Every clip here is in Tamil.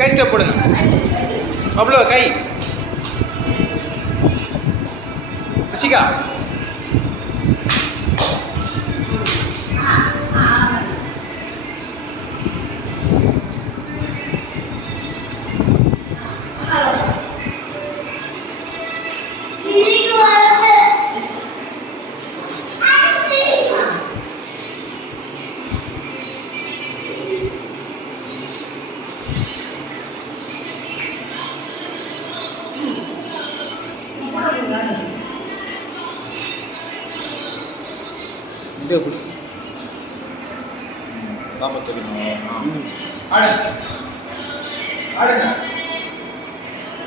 கை ஸ்டெப் போடுங்க. அவ்வளோ கை ரிஷிகா.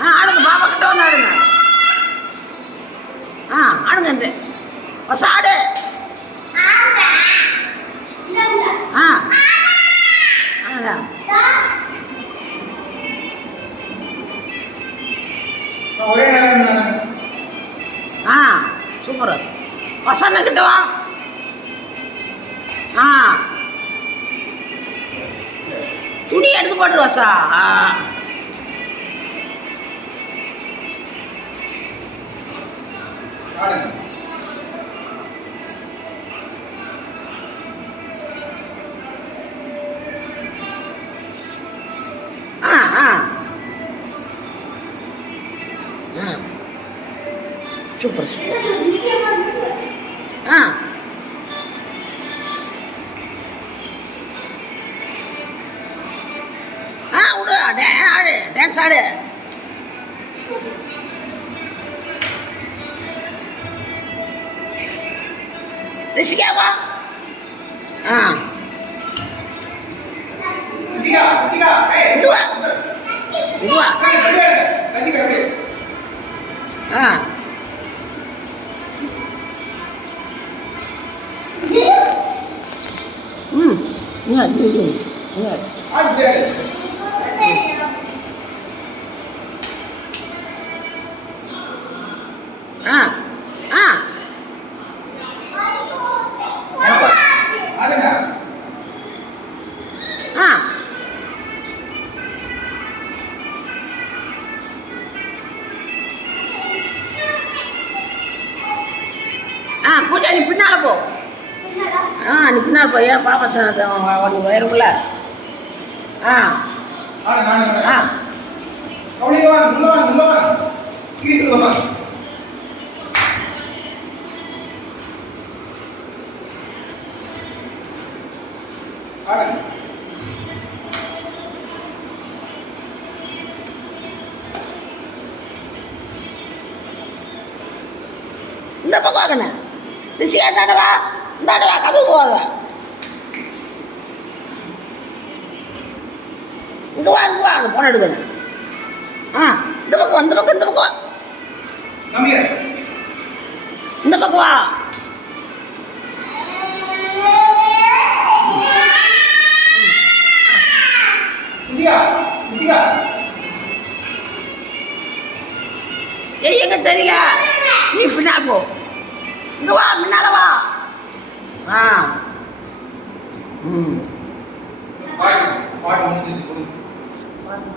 ஆடுங்க, பாப்பா கிட்ட வந்து ஆடுங்க. ஆடுங்க ஆடு. சூப்பர். வசன கிட்ட வா. துணி எடுத்து போட்டு வசா. Super super. விடு, ஆடு, டான்ஸ் ஆடு. ரிஷிகாவா? இதுவா இதுவா? பூஜா நீ பின்னால போ. நீ பின்னால் போ. ஏன் பாப்பா உனக்கு வயிறுக்குள்ள. இந்த பக்கம் வாங்கண்ணே. ரிஷிகா தாண்டவா, இந்தாண்டவா, கதவு போவாங்க. இங்கே வா, இங்கே வா, அங்கே போன எடுக்கணும். இந்த பக்கம் இந்த பக்கம் இந்த பக்கம் இந்த பக்கம் வா. எங்க தெரியல, நீ பின்னா போ. இங்க வா, முன்னால வா. பாட்டு முடிஞ்சிச்சு.